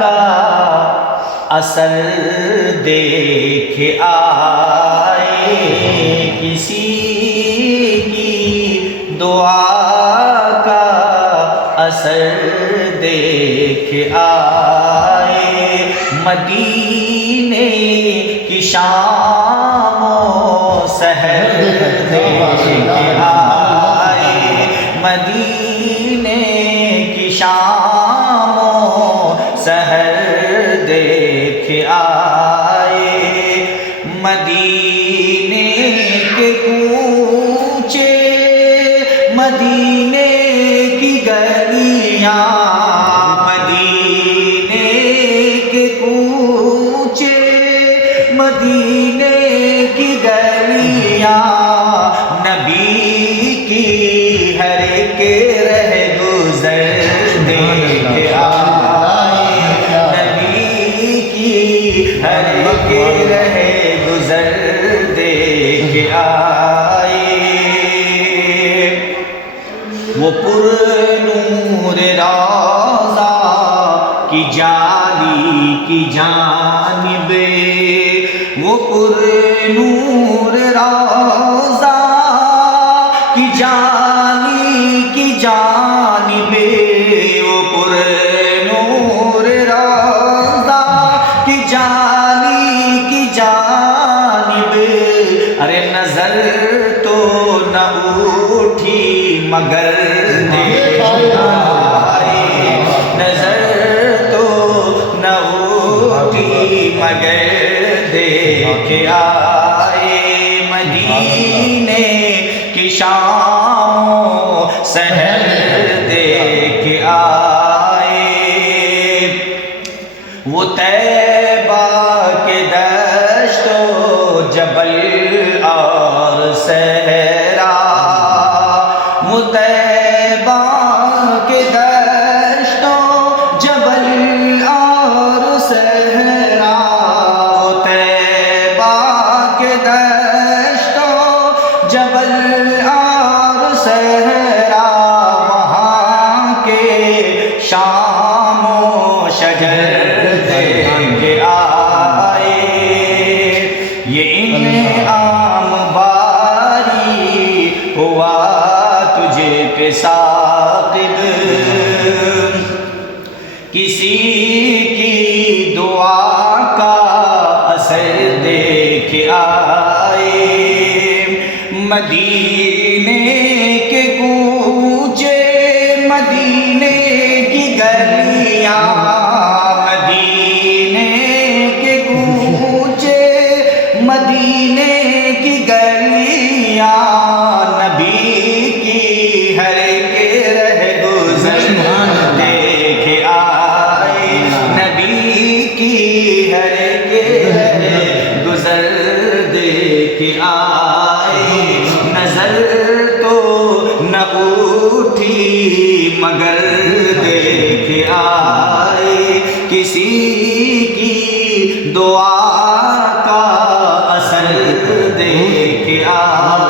کا اثر دیکھ آئے، کسی کی دعا کا اثر دیکھ آئے، مدینے کی شام و سحر دیکھ آئے، مدینے کی شام و سحر دیکھ آئے، مدینے کے کوچے مدینے کی گلیاں، مدینے کے کوچے مدینے کی گلیاں، نبی کی ہر ایک رہ گزر دیکھ آئے، نبی کی ہر ایک رہ گزر دیکھ آئے، وہ پر نور روضہ کی جالی کی جانب، وہ پر نور روضہ کی جالی کی جانب، وہ پر نور روضہ کی جالی کی جانب، ارے نظر تو نہ اٹھی مگر دیکھ آئے، نظر تو نہ اٹھی مگر دیکھ آئے، مدینے کی شام و سحر دیکھ آئے، وہ طیبہ کے دشت و جبل اور صحرا، وہ طیبہ کے دشت و جبل اور صحرا، وہ طیبہ کے دشت و جبل اور صحرا، وہاں کے شام و شجر دیکھ آئے، یہ انعام باری ہوا تجھے پہ ثاقب، کسی کی دعا کا اثر دیکھ آئے، مدینے کے کوچے مدینے کی گلیاں، مدینے کے کوچے مدینے کی گلیاں، نبی کی ہر ایک رہ گزر دیکھ آئے، نبی کی ہر ایک رہ گزر دیکھ آئے، نظر تو نہ اٹھی مگر دیکھ آئے، کسی کی دعا کا اثر دیکھ آئے۔